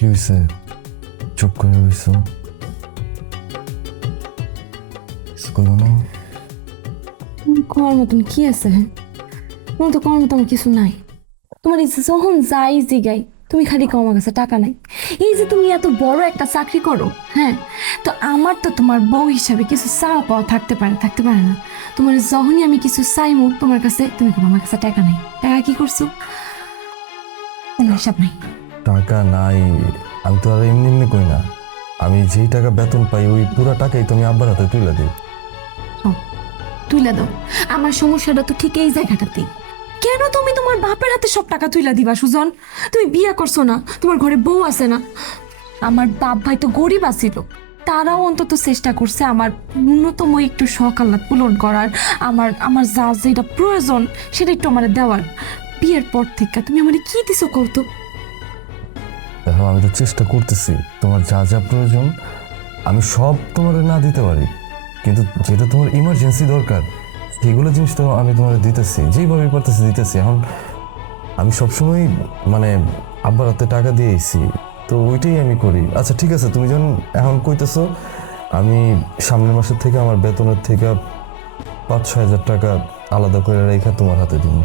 কি হয়েছে চুপ করে রয়েছো স্কুল না করার মতন কি আছে তোমার তো তোমার এই যখন যাই জিগাই তুমি খালি আমার কাছে টাকা নাই এই যে তুমি এত বড় একটা চাকরি করো হ্যাঁ তো আমার তো তোমার বউ হিসাবে কিছু চাওয়া পাওয়া থাকতে পারে থাকতে পারে না তোমার যখনই আমি কিছু চাইমু তোমার কাছে তুমি কো আমার কাছে টাকা নাই টাকা কি করছ কোনো হিসাব নাই টাকা নাই, আমি তো আর এমনি এমনি কই না। আমি যেই টাকা বেতন পাই, ওই পুরো টাকাই তো আমি আব্বার হাতে তুলে দিই। তুইলা দাও। আমার সমস্যাটা তো ঠিক এই জায়গাটাতেই। কেন তুমি তোমার বাপের হাতে সব টাকা তুইলা দিবা, সুজন? তুমি বিয়ে করছ না, তোমার ঘরে বউ আছে না। আমার বাপ ভাই তো গরিব আছিল। তারাও অন্তত চেষ্টা করছে আমার ন্যূনতম একটু শখ আহ্লাদ পূরণ করার। আমার আমার যা যেটা প্রয়োজন, সেটা একটু আমার দেওয়ার। বিয়ের পর থেকে তুমি আমার কি দিছো কৌতুক দেখো, আমি তো চেষ্টা করতেছি। তোমার যা যা প্রয়োজন, আমি সব তোমার না দিতে পারি। কিন্তু যেটা তোমার ইমার্জেন্সি দরকার, সেগুলো জিনিস তো আমি তোমার দিতেছি। যেইভাবে পারতেছি দিতেছি। এখন আমি সবসময় মানে আব্বার হাতে টাকা দিয়েছি তো ওইটাই আমি করি। আচ্ছা ঠিক আছে, তুমি যখন এখন কইতেছো, আমি সামনের মাসের থেকে আমার বেতনের থেকে পাঁচ ছয় হাজার টাকা আলাদা করে রেখে তোমার হাতে দিন